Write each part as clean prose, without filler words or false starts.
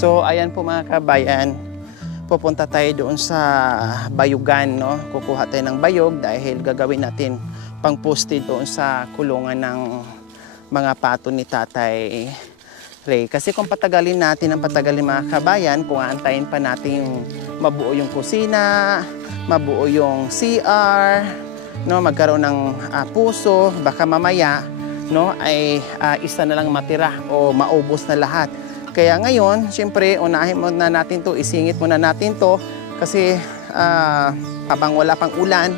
So ayan po mga kabayan, pupunta tayo doon sa bayugan, no? Kukuha tayo ng bayog dahil gagawin natin pang-poste doon sa kulungan ng mga pato ni Tatay Ray. Kasi kung patagalin natin ang patagalin mga kabayan, kung aantayin pa natin yung mabuo yung kusina, mabuo yung CR, no, magkaroon ng puso, baka mamaya, no, ay isa na lang matira o maubos na lahat. Kaya ngayon, siyempre, unahin muna natin to, isingit muna natin to kasi habang wala pang ulan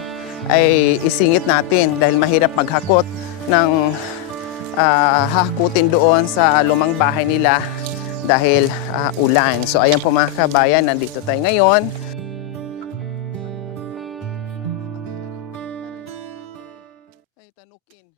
ay isingit natin dahil mahirap maghakot ng hakutin doon sa lumang bahay nila dahil ulan. So ayan po mga kabayan, nandito tayo ngayon. Ay, tanukin.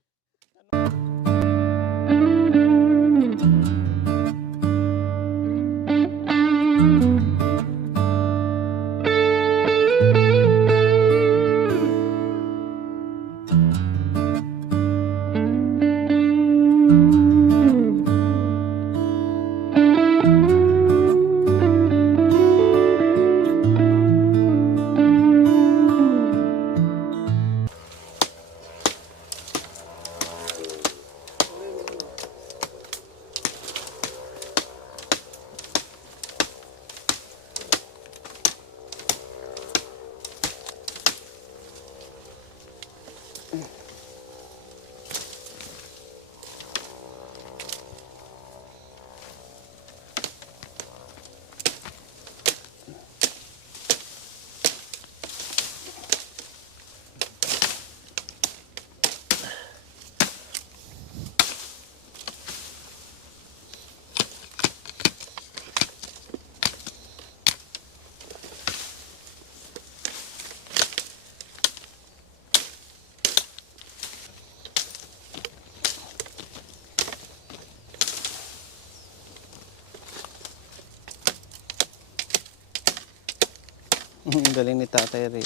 Galing ni Tatay Ray.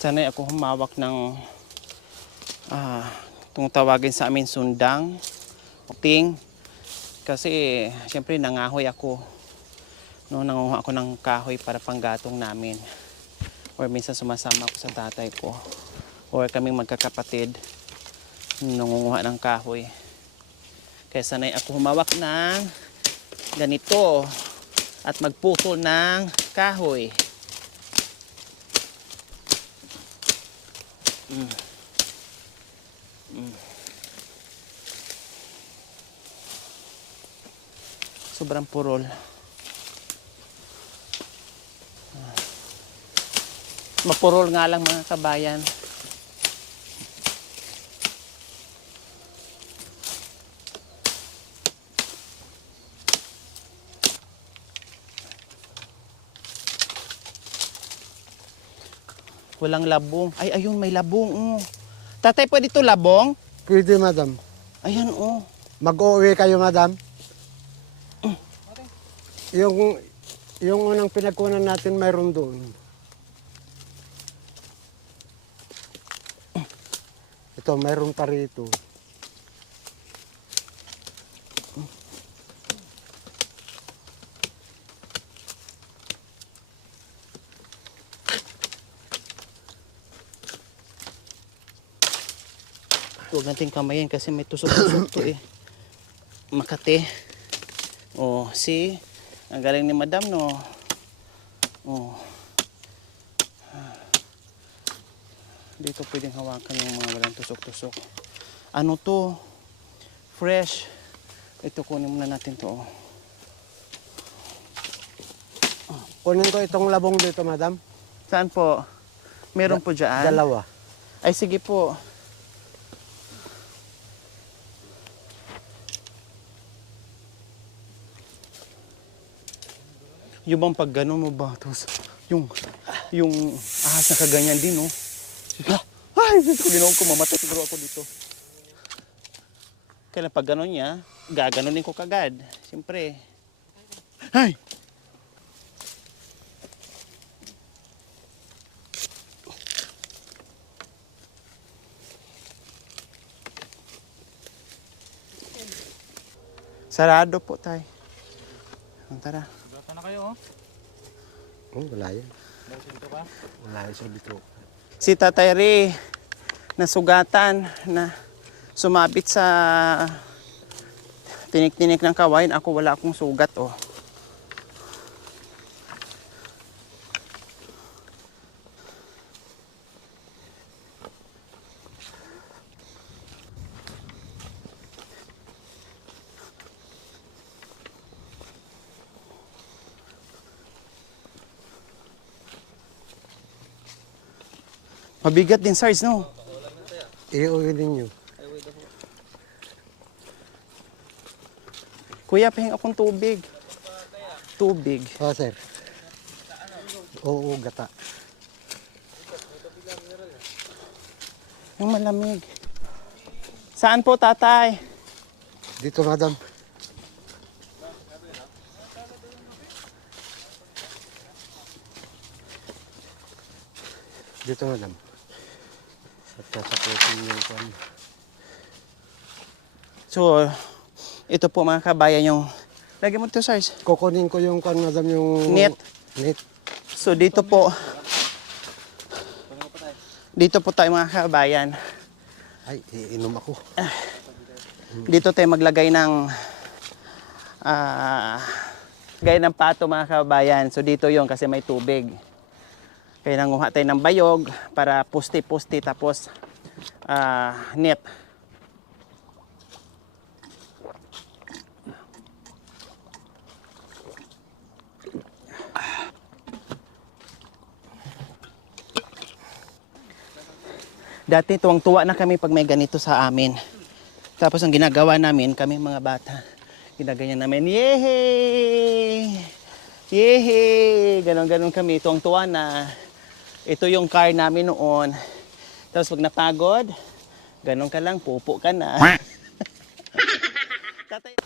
Sana'y ako humawak ng itong tawagin sa amin sundang, ting, kasi siyempre nangahoy ako, no, nangunguha ako ng kahoy para panggatong namin, or minsan sumasama ako sa tatay ko, or kaming magkakapatid nangunguha ng kahoy. Kaya sanay ako humawak ng ganito at magputol ng kahoy. Sobrang purol. Mapurol nga lang mga kabayan. Walang labong. Ay, ayun, may labong. Tatay, pwede ito labong? Pwede, madam. Ayan, Mag-uwi kayo, madam. Yung unang pinagkunan natin mayroon doon. Ito, mayroon pa rito. Huwag natin kamayin kasi may tusok-tusok to eh. Makate. See? Ang galing ni Madam, no? Dito pwedeng hawakan yung mga walang tusok-tusok. Ano to? Fresh. Ito, kunin muna natin to. Kunin ko itong labong dito, madam. Saan po? Meron po dyan? Dalawa. Ay, sige po. Yung bang pag gano'n mo ba? Tapos, yung Yung ahas na kaganyan din, no? Ay, dito ko ginawa ko, mamatay siguro ako dito. Kaya pag gano'n niya, gaganunin ko kagad. Siyempre. Ay! Sarado po tayo. Tara. Data na kayo, oh. Oh, wala yan. Dito ka? Wala yan sa bito. Si Tatay Ray, nasugatan na sumabit sa tinik-tinik ng kawain. Ako wala akong sugat, oh. Mabigat din, Sarge, no? Iuwi ninyo. Kuya, pahing akong tubig. Tubig. Oh, sir. Oo, gata. Yung malamig. Saan po, tatay? Dito, madam. Dito, madam. At sasakutin yung kwan. So, ito po mga kabayan yung... Lagyan mo ito, Sarge. Kukunin ko yung kwan, madam, yung... Net. Net. So, dito po... Dito po tayo mga kabayan. Ay, iinom ako. Dito tayo maglagay ng... lagay ng pato mga kabayan. So, dito yon kasi may tubig. Kaya nanguha tayo ng bayog para pusti-pusti tapos net. Dati tuwang-tuwa na kami pag may ganito sa amin. Tapos ang ginagawa namin, kami mga bata, ginaganyan namin, yehey! Yehey! Ganon-ganon kami, tuwang-tuwa na. Ito yung car namin noon. Tapos pag napagod, ganon ka lang, pupo ka na. Tatay.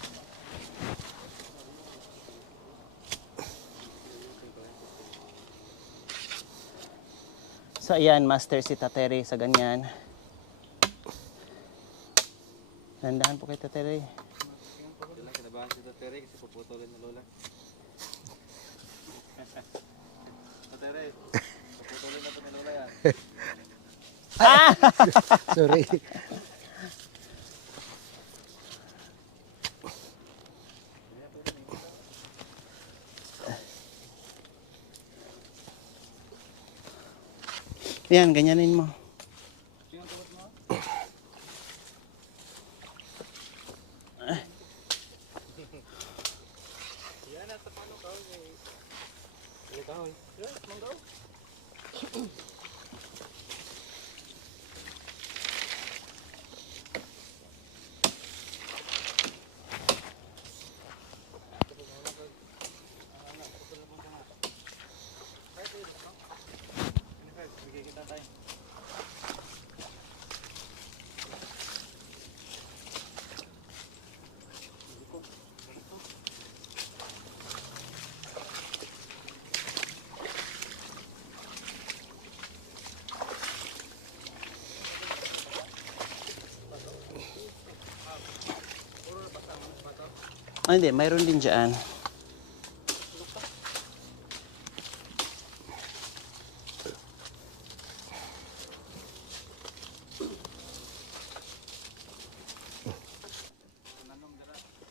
So ayan, master si Tatere sa ganyan. Nandahan po kay Tatere. Kinabahan si Tatere kasi puputulin na lola. Tatere, puputulin na ito ni lola yan. Sorry. Yan, ganyanin mo. Ah, hindi, mayroon din dyan.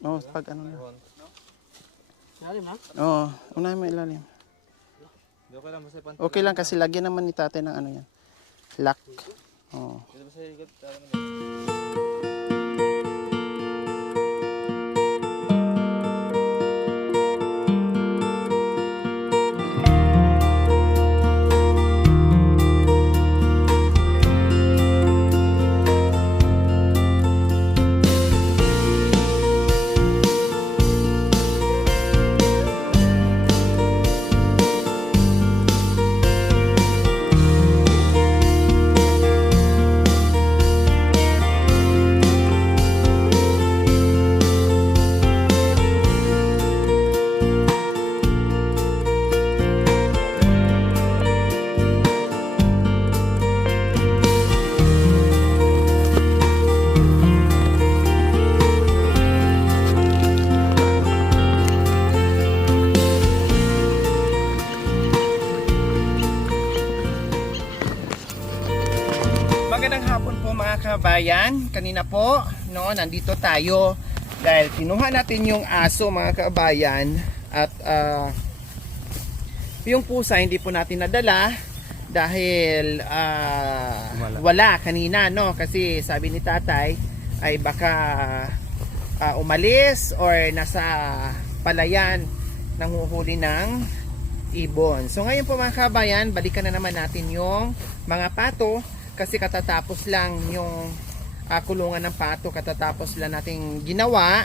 Oh, pag ano na. Ilalim, ha? Oo, unahin mo ilalim. Okay lang, basta pan. Okay lang kasi lagyan naman ni tatay ng ano yan. Lock. Oo. Dito basta higot. Tara mo dito. kabayan, kanina po, no, nandito tayo dahil kinuha natin yung aso mga kabayan at yung pusa hindi po natin nadala dahil wala kanina, no, kasi sabi ni tatay ay baka umalis or nasa palayan nanghuhuli ng ibon. So ngayon po mga kabayan, balikan na naman natin yung mga pato kasi katatapos lang yung kulungan ng pato, katatapos lang nating ginawa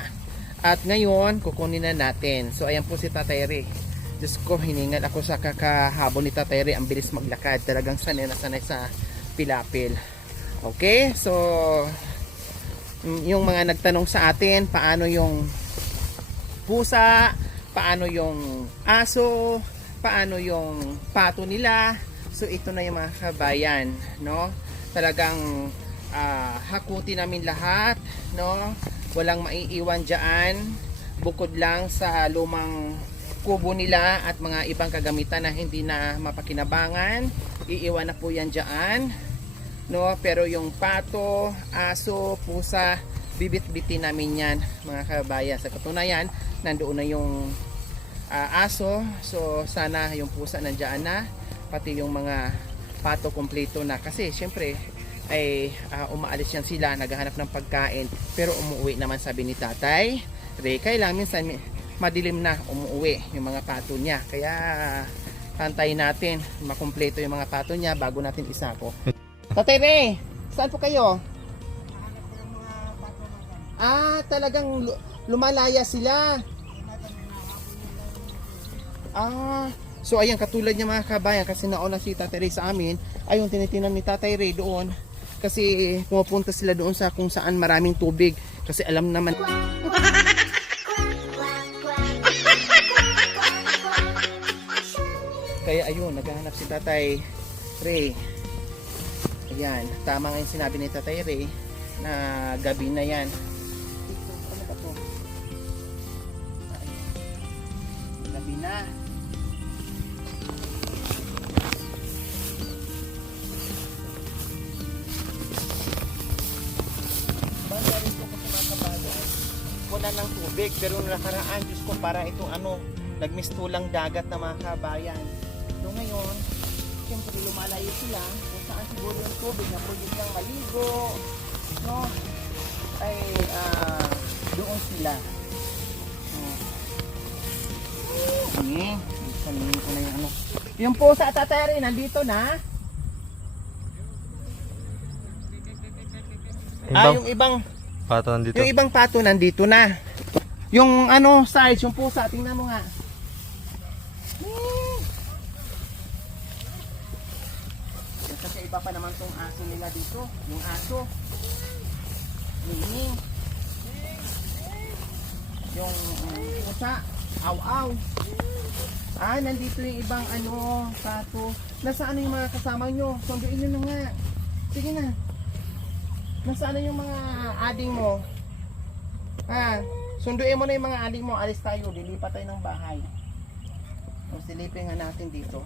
at ngayon kukunin na natin. So ayan po si Tatay Ray. Diyos ko, hiningal ako sa kakahabol ni Tatay Ray, ang bilis maglakad, talagang sanay na sanay sa pilapil. Okay, so yung mga nagtanong sa atin paano yung pusa, paano yung aso, paano yung pato nila. So ito na yung mga kabayan, no? Talagang hakuti namin lahat, no? Walang maiiwan diyan bukod lang sa lumang kubo nila at mga ibang kagamitan na hindi na mapakinabangan. Iiwan na po yan diyan, no? Pero yung pato, aso, pusa, bibit-bitin namin yan mga kabayan. Sa katunayan, nandoon na yung aso, so sana yung pusa nandiyan na, pati yung mga pato kompleto na kasi syempre ay umaalis yan sila, naghahanap ng pagkain pero umuwi naman sabi ni Tatay Ray. Kailang minsan madilim na umuwi yung mga pato niya, kaya antayin natin makumpleto yung mga pato niya bago natin isako. Tatay Ray, saan po kayo? Talagang lumalaya sila. So ayan, katulad niya mga kabayan, kasi nauna si Tatay Ray sa amin, ayun tinitinan ni Tatay Ray doon kasi pumupunta sila doon sa kung saan maraming tubig kasi alam naman kaya ayun, naghahanap si Tatay Ray. Ayan, tama nga yung sinabi ni Tatay Ray na gabi na yan. Ano ba to? Gabi na. Wala ng tubig pero nakaraan, Diyos ko, para itong nagmistulang dagat na mga kabayan. So ngayon, siyempre lumalayo sila kung saan siguro yung tubig na pwede nilang maligo, no? Ay doon sila. Sanin ko na yung yung pusa, Tatay Ray, nandito na. Yung ibang Pato nandito. yung ibang pato nandito na. Yung size, yung pusa, tingnan mo nga. Kasi iba pa naman tong aso nila dito. Yung aso. Ning. Yung pusa. Aw-aw. Nandito yung ibang pato. Nasaan yung mga kasama nyo? Sunduin nyo na nga. Sige na. Nasaan yung mga ading mo? Sunduin mo na yung mga ading mo. Alis tayo. Lilipat tayo ng bahay. O, silipin nga natin dito.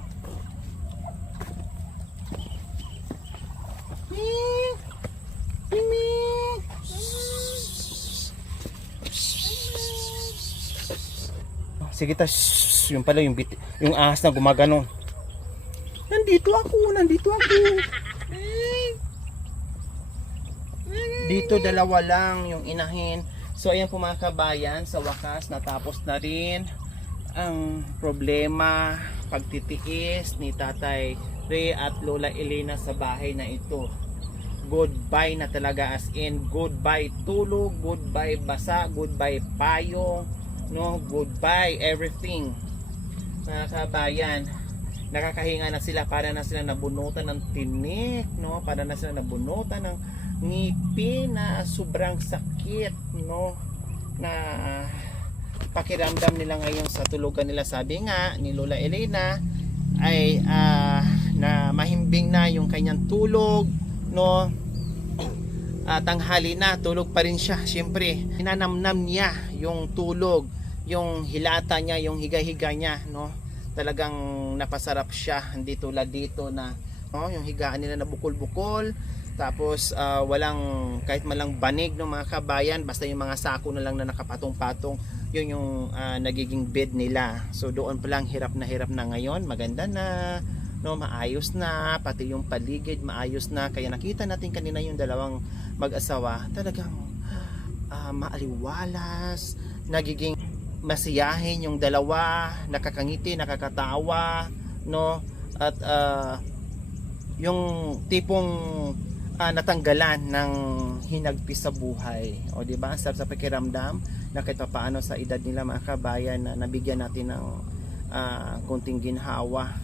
Sige ta. Yung pala yung ahas na gumaganon. Nandito ako. Dito dalawa lang yung inahin. So ayan po mga kabayan, sa wakas natapos na rin ang problema, pagtitiis ni Tatay Ray at Lola Elena sa bahay na ito. Goodbye na talaga, as in goodbye tulog, goodbye basa, goodbye payong, no, goodbye everything. Mga kabayan, nakakahinga na sila, para na sila nabunutan ng tinik, no, para na sila nabunutan ng ngipin na sobrang sakit, no, na pakiramdam nila ngayon sa tulugan nila. Sabi nga ni Lola Elena ay na mahimbing na yung kanyang tulog, no, tanghali na, tulog pa rin siya. Siyempre hinanamnam niya yung tulog, yung hilata niya, yung higa-higa niya, no, talagang napasarap siya. Hindi tulad dito na yung higaan nila na bukol-bukol, Tapos walang kahit malang banig ng mga kabayan, basta yung mga sako na lang na nakapatong-patong, yun yung nagiging bed nila. So doon pa lang hirap na ngayon, maganda na, no, maayos na, pati yung paligid maayos na. Kaya nakita natin kanina yung dalawang mag-asawa, talagang maaliwalas, nagiging masiyahin yung dalawa, nakakangiti, nakakatawa, no, at yung tipong natanggalan ng hinagpis sa buhay. O di ba? Sa pakiramdam na kahit paano sa edad nila mga kabayan na nabigyan natin ng kunting ginhawa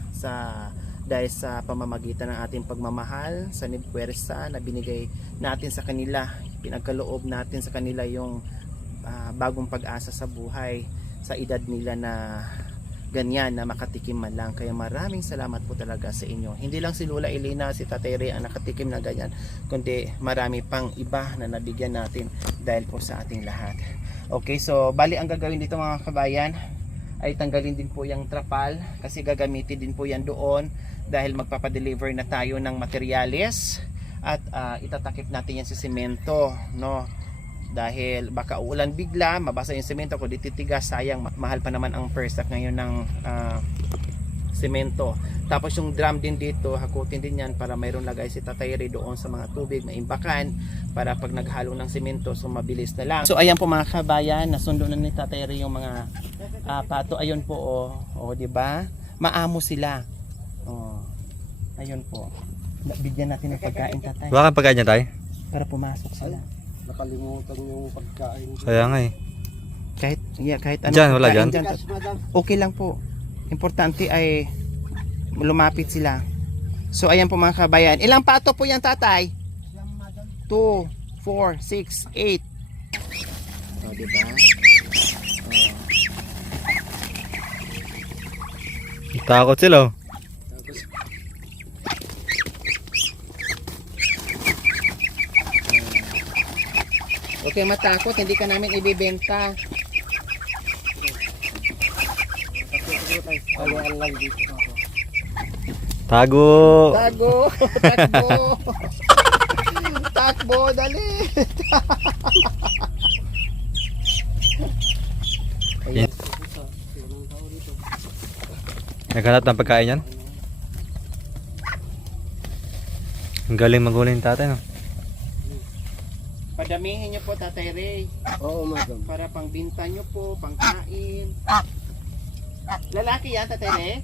dahil sa pamamagitan ng ating pagmamahal, sa nipwersa na binigay natin sa kanila, pinagkaloob natin sa kanila yung bagong pag-asa sa buhay sa edad nila na ganyan, na makatikim man lang. Kaya maraming salamat po talaga sa inyo. Hindi lang si Lola Elena, si Tatay Ray ang nakatikim na ganyan, kundi marami pang iba na nabigyan natin dahil po sa ating lahat. Okay, so bali ang gagawin dito mga kabayan ay tanggalin din po yung trapal, kasi gagamitin din po yan doon dahil magpapadeliver na tayo ng materyales, at itatakip natin yan sa semento, no? Dahil baka uulan bigla, mabasa yung semento, kung di titigas, sayang, mahal pa naman ang per sack ngayon ng semento. Tapos yung drum din dito, hakutin din yan para mayroon lagay si Tatay Ray doon sa mga tubig, maimbakan, para pag naghalo ng semento, so mabilis na lang. So ayan po mga kabayan, nasundo na ni Tatay Ray yung mga pato. Ayun po, di ba? Maamo sila. Ayun po. Bigyan natin ng pagkain, Tatay, Baka pagkain niya tayo? para pumasok sila. Nakalimutan yung pagkain. Kaya nga eh. Kahit ano Diyan, wala pagkain dyan? Tigas, madam. okay lang po. Importante ay lumapit sila. So ayan po mga kabayan. Ilang pato po yan, Tatay? 2, 4, 6, 8. O, diba? Takot sila oh. Okay, matakot. Hindi ka namin ibibenta. Alay dito. Tago! Tago! Takbo! Takbo! Dali! Ayan. Naghanap ng pagkain yan? Ang galing maguling tatay no? Padamihin niyo po, Tatay Ray, Oo, madam. para pangbinta niyo po, pangkain. Lalaki yan, Tatay Ray?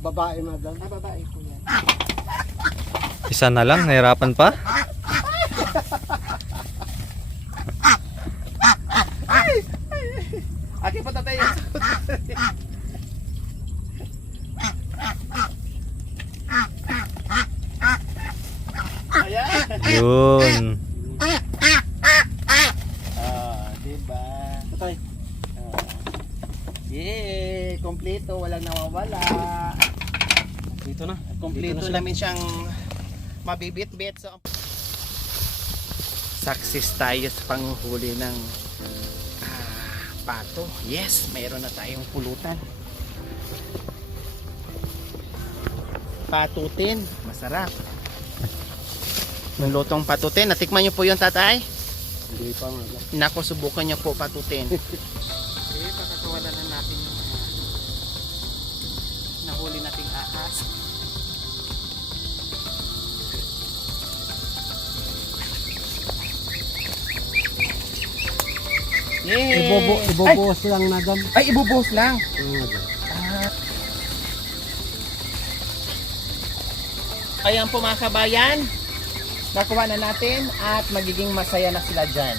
Babae, madam. Babae po yan. Isa na lang, nahirapan pa? Aki po, Tatay. Ayan. Yun. Diba? Patay. Yeah, kompleto, walang nawawala. Dito na. Kompleto namin siyang mabibit-bit. So, success tayo sa panghuli ng pato. Yes, mayroon na tayong pulutan. Patutin, masarap. Yung lutong patutin, natikman niyo po yun, Tatay? Hindi pa, madam. Nako, subukan niyo po patutin. Okay, pakakawalan na natin yung mga nahuli nating ahas. Yay! Ibubuhos lang, madam. Ay, ibubuhos lang. Oo, madam. Ayan po mga kabayan, nakuha na natin at magiging masaya na sila dyan.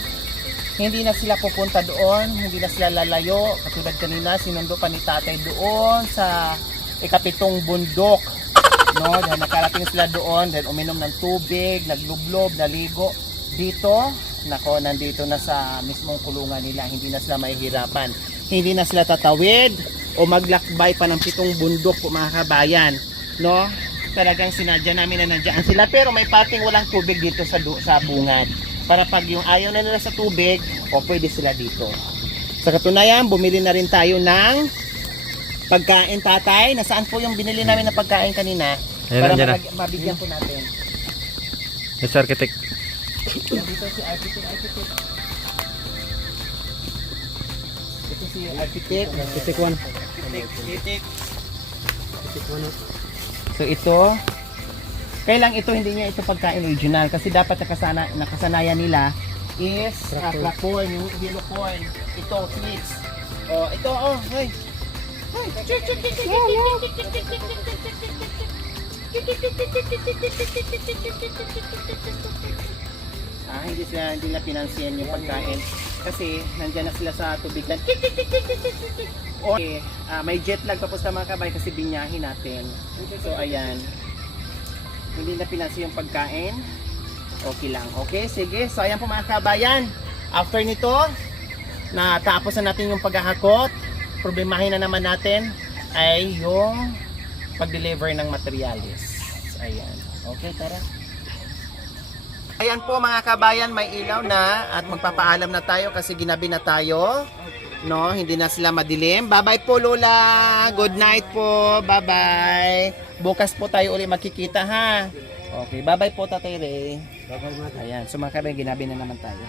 Hindi na sila pupunta doon, hindi na sila lalayo. Katulad kanina, sinundo pa ni Tatay doon sa ikapitong bundok. No, dahil nakarating sila doon, dahil uminom ng tubig, naglublob, naligo. Dito, nako, nandito na sa mismong kulungan nila, hindi na sila mahihirapan. Hindi na sila tatawid o maglakbay pa ng 7 bundok po mga kabayan. No? Talagang sinadya namin na nandiyan sila, pero may pating walang tubig dito sa bungad, para pag yung ayaw na nila sa tubig, o pwede sila dito. Sa katunayan, bumili na rin tayo ng pagkain, Tatay. Nasaan po yung binili namin na pagkain kanina? Ayun, Para nandiyan na. mabigyan po natin. Yes, architect. Dito si architect. Ito si architect. Titik one. Architect. Titik one. So ito, kailang ito hindi niya ito pagkain original kasi dapat nakasanayan nila is crack corn, yung yellow corn. Ito, flakes. Oh, ito, oh, hey. Hindi na pinansiyan yung pagkain kasi nandyan na sila sa tubigan. Okay, may jet lag pa po sa mga kabay kasi binyahin natin. So ayan, hindi na pinansiyan yung pagkain. Okay lang, okay, sige. So ayan po mga kabayan, after nito natapos na natin yung paghahakot. Problemahin na naman natin ay yung pag-deliver ng materials. Ayan. Okay, tara. Ayan po mga kabayan, may ilaw na at magpapaalam na tayo kasi ginabi na tayo. No, hindi na sila madilim. Bye-bye po Lola. Good night po. Bye-bye. Bukas po tayo uli magkikita ha. Okay, bye-bye po Tatay Ray. Bye-bye, mate. Ayan, so mga kabayan, ginabi na naman tayo.